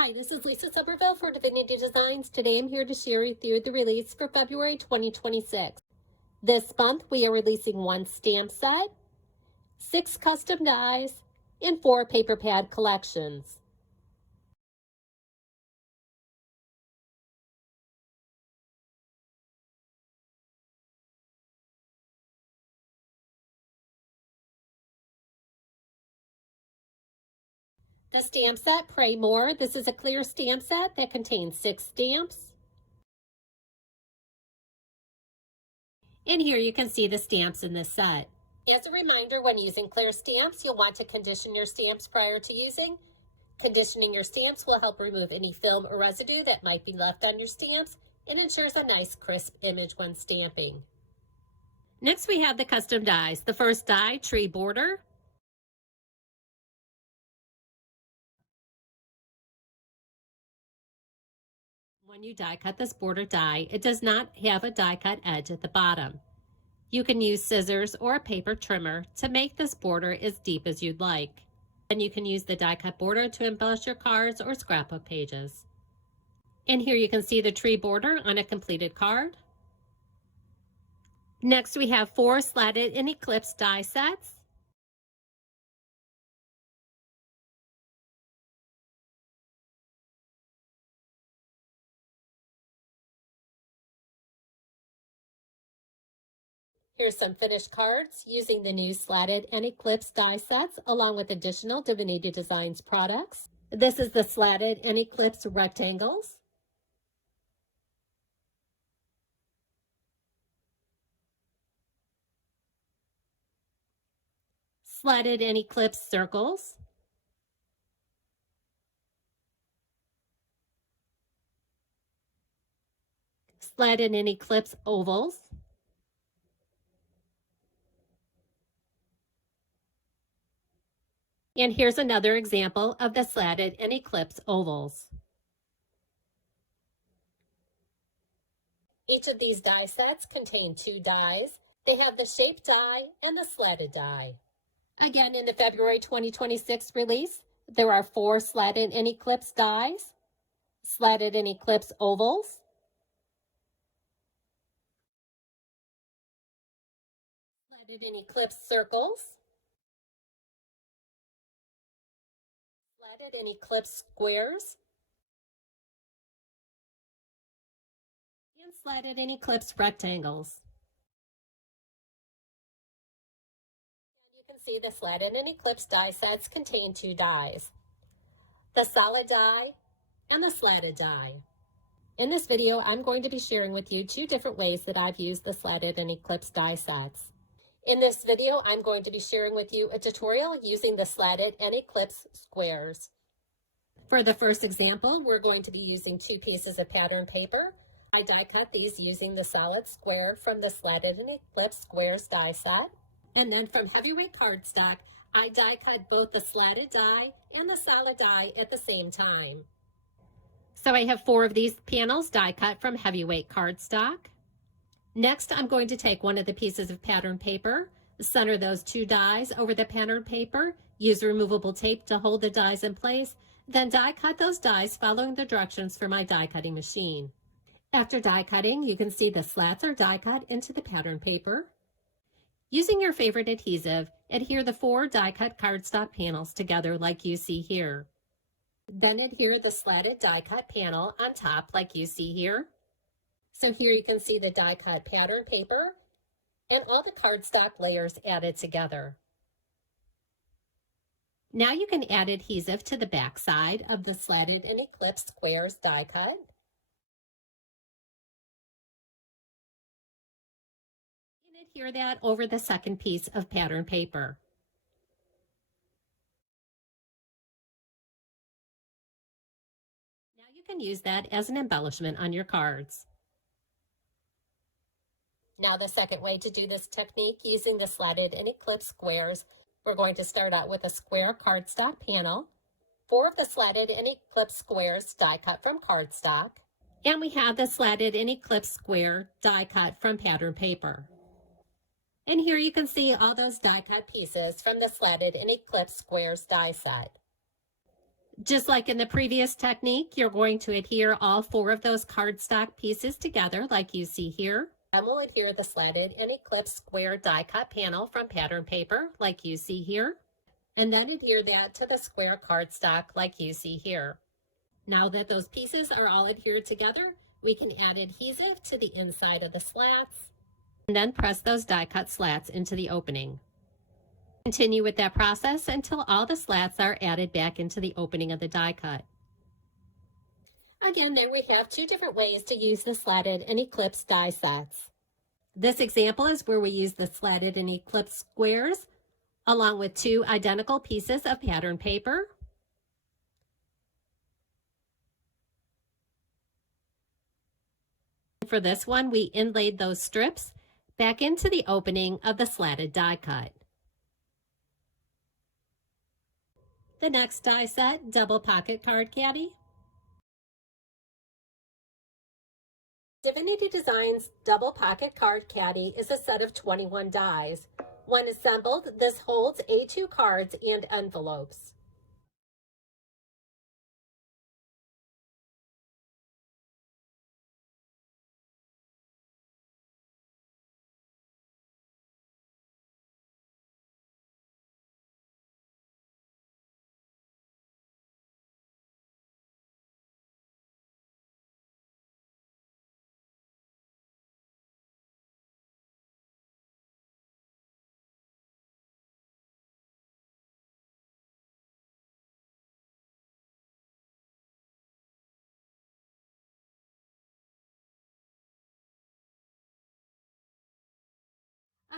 Hi, this is Lisa Somerville for Divinity Designs. Today I'm here to share with you the release for February 2026. This month we are releasing 1 stamp set, 6 custom dies, and 4 paper pad collections. The stamp set, Pray More. This is a clear stamp set that contains 6 stamps. And here you can see the stamps in this set. As a reminder, when using clear stamps, you'll want to condition your stamps prior to using. Conditioning your stamps will help remove any film or residue that might be left on your stamps and ensures a nice crisp image when stamping. Next we have the custom dies. The first die, Tree Border. When you die cut this border die, it does not have a die cut edge at the bottom. You can use scissors or a paper trimmer to make this border as deep as you'd like. And you can use the die cut border to embellish your cards or scrapbook pages. And here you can see the tree border on a completed card. Next we have 4 slatted and eclipse die sets. Here's some finished cards using the new slatted and eclipse die sets along with additional Divinity Designs products. This is the slatted and eclipse rectangles. Slatted and eclipse circles. Slatted and eclipse ovals. And here's another example of the slatted and eclipse ovals. Each of these die sets contain 2 dies. They have the shaped die and the slatted die. Again, in the February 2026 release, there are 4 slatted and eclipse dies, slatted and eclipse ovals, slatted and eclipse circles, slatted and eclipse squares, and slatted and eclipse rectangles. And you can see the slatted and eclipse die sets contain 2 dies, the solid die and the slatted die. In this video, I'm going to be sharing with you 2 different ways that I've used the slatted and eclipse die sets. In this video, I'm going to be sharing with you a tutorial using the slatted and eclipse squares. For the first example, we're going to be using 2 pieces of pattern paper. I die cut these using the solid square from the slatted and eclipse squares die set. And then from heavyweight cardstock, I die cut both the slatted die and the solid die at the same time. So I have 4 of these panels die cut from heavyweight cardstock. Next, I'm going to take one of the pieces of pattern paper, center those 2 dies over the pattern paper, use removable tape to hold the dies in place, then die cut those dies following the directions for my die cutting machine. After die cutting, you can see the slats are die cut into the pattern paper. Using your favorite adhesive, adhere the 4 die cut cardstock panels together like you see here. Then adhere the slatted die cut panel on top like you see here. So here you can see the die cut pattern paper and all the cardstock layers added together. Now you can add adhesive to the back side of the slatted and eclipse squares die cut. And adhere that over the second piece of pattern paper. Now you can use that as an embellishment on your cards. Now the second way to do this technique using the slatted and eclipse squares, we're going to start out with a square cardstock panel, 4 of the slatted and eclipse squares die cut from cardstock, and we have the slatted and eclipse square die cut from pattern paper. And here you can see all those die cut pieces from the slatted and eclipse squares die set. Just like in the previous technique, you're going to adhere all 4 of those cardstock pieces together like you see here. And we'll adhere the slatted and eclipsed square die cut panel from pattern paper like you see here. And then adhere that to the square cardstock like you see here. Now that those pieces are all adhered together, we can add adhesive to the inside of the slats and then press those die cut slats into the opening. Continue with that process until all the slats are added back into the opening of the die cut. Again, there we have 2 different ways to use the slatted and eclipsed die sets. This example is where we use the slatted and eclipsed squares along with 2 identical pieces of pattern paper. For this one, we inlaid those strips back into the opening of the slatted die cut. The next die set, double pocket card caddy. Divinity Design's double pocket card caddy is a set of 21 dies. When assembled, this holds A2 cards and envelopes.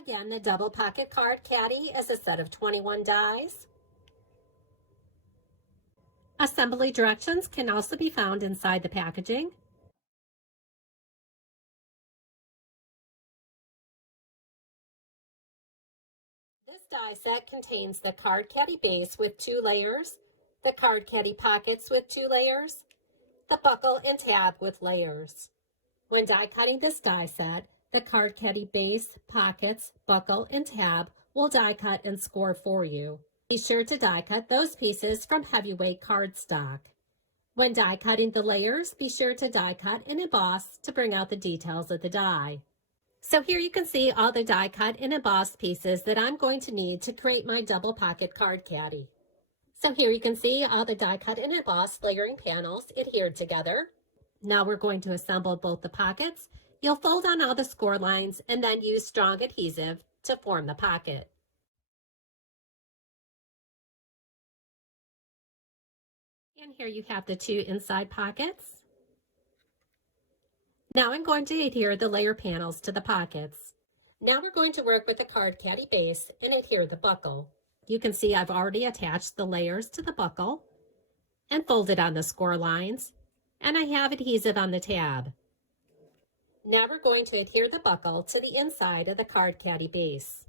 Again, the double pocket card caddy is a set of 21 dies. Assembly directions can also be found inside the packaging. This die set contains the card caddy base with 2 layers, the card caddy pockets with 2 layers, the buckle and tab with layers. When die cutting this die set, the card caddy base, pockets, buckle, and tab will die cut and score for you. Be sure to die cut those pieces from heavyweight cardstock. When die cutting the layers, be sure to die cut and emboss to bring out the details of the die. So here you can see all the die cut and embossed pieces that I'm going to need to create my double pocket card caddy. So here you can see all the die cut and embossed layering panels adhered together. Now we're going to assemble both the pockets. You'll fold on all the score lines and then use strong adhesive to form the pocket. And here you have the 2 inside pockets. Now I'm going to adhere the layer panels to the pockets. Now we're going to work with the card caddy base and adhere the buckle. You can see I've already attached the layers to the buckle and folded on the score lines, and I have adhesive on the tab. Now we're going to adhere the buckle to the inside of the card caddy base.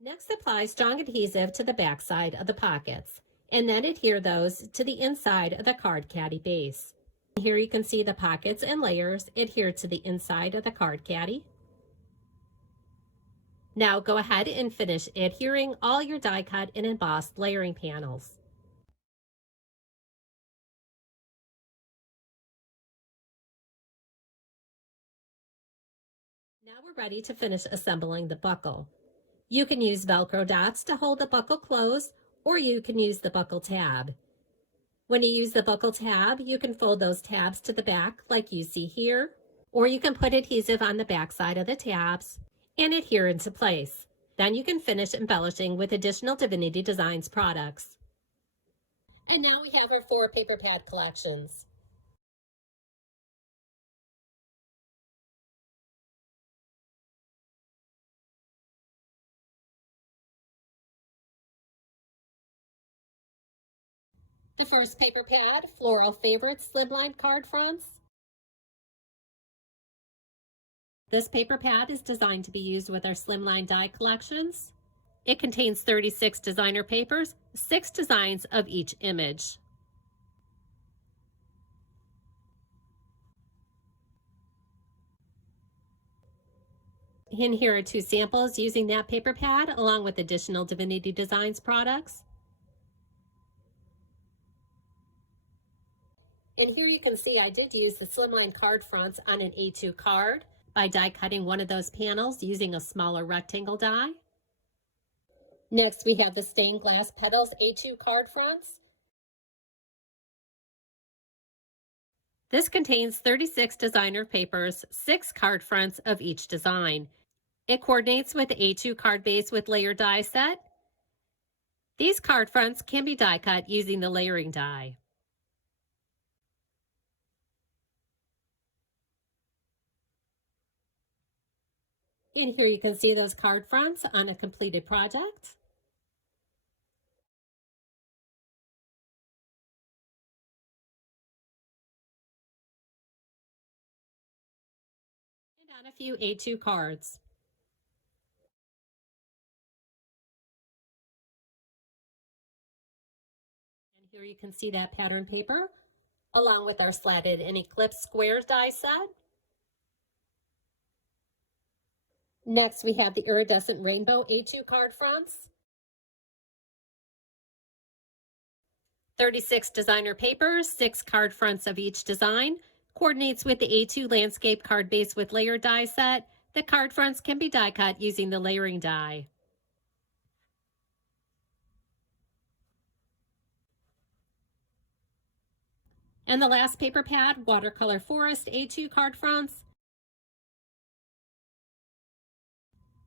Next, apply strong adhesive to the back side of the pockets, and then adhere those to the inside of the card caddy base. Here you can see the pockets and layers adhered to the inside of the card caddy. Now go ahead and finish adhering all your die cut and embossed layering panels. Now we're ready to finish assembling the buckle. You can use Velcro dots to hold the buckle closed, or you can use the buckle tab. When you use the buckle tab, you can fold those tabs to the back like you see here, or you can put adhesive on the back side of the tabs and adhere into place. Then you can finish embellishing with additional Divinity Designs products. And now we have our 4 paper pad collections. The first paper pad, Floral Favorites Slimline Card Fronts. This paper pad is designed to be used with our slimline die collections. It contains 36 designer papers, 6 designs of each image. And here are 2 samples using that paper pad along with additional Divinity Designs products. And here you can see I did use the slimline card fronts on an A2 card by die cutting one of those panels using a smaller rectangle die. Next we have the stained glass petals A2 card fronts. This contains 36 designer papers, 6 card fronts of each design. It coordinates with the A2 card base with layer die set. These card fronts can be die cut using the layering die. And here you can see those card fronts on a completed project. And on a few A2 cards. And here you can see that pattern paper along with our slatted and eclipsed squares die set. Next we have the iridescent rainbow A2 card fronts. 36 designer papers, 6 card fronts of each design. Coordinates with the A2 landscape card base with layer die set. The card fronts can be die cut using the layering die. And the last paper pad, watercolor forest A2 card fronts.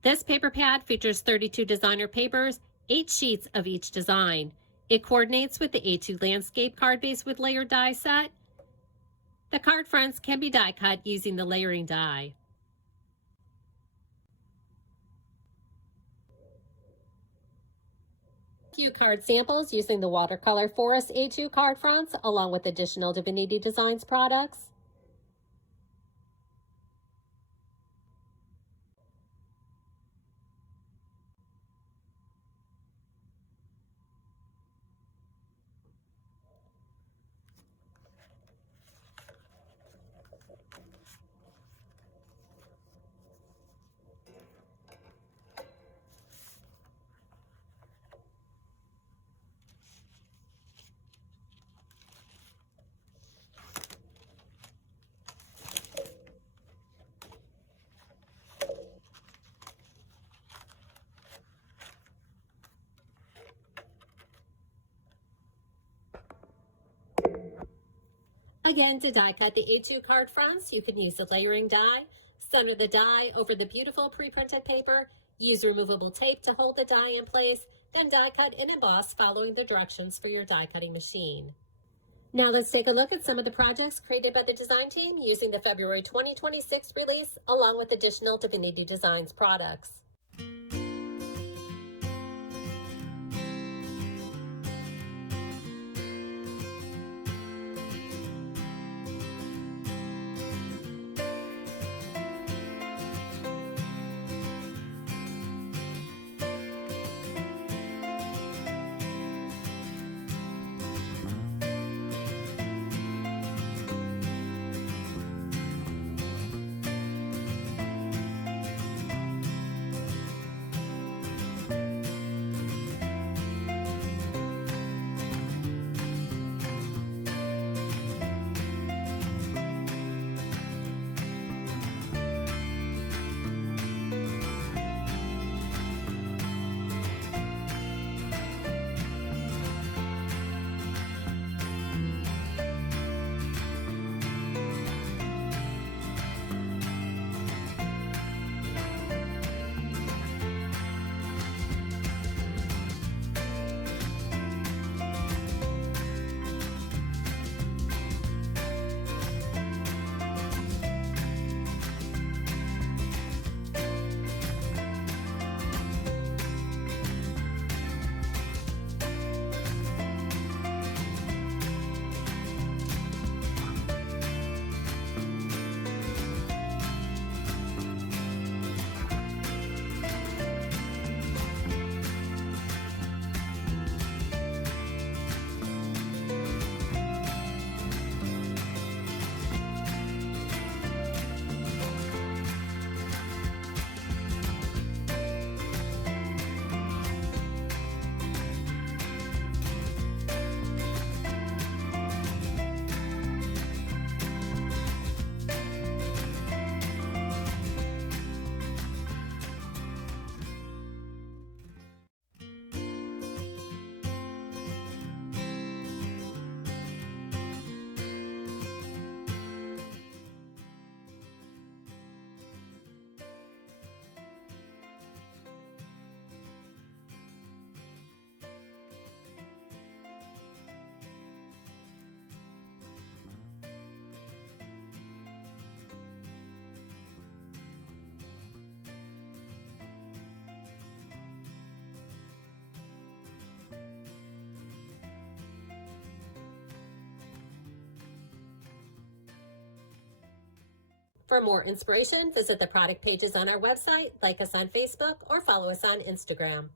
This paper pad features 32 designer papers, 8 sheets of each design. It coordinates with the A2 landscape card base with layered die set. The card fronts can be die cut using the layering die. Few card samples using the watercolor forest A2 card fronts along with additional Divinity Designs products. Again, to die cut the A2 card fronts, you can use the layering die. Center the die over the beautiful pre-printed paper. Use removable tape to hold the die in place, then die cut and emboss following the directions for your die cutting machine. Now let's take a look at some of the projects created by the design team using the February 2026 release along with additional Divinity Designs products. For more inspiration, visit the product pages on our website, like us on Facebook, or follow us on Instagram.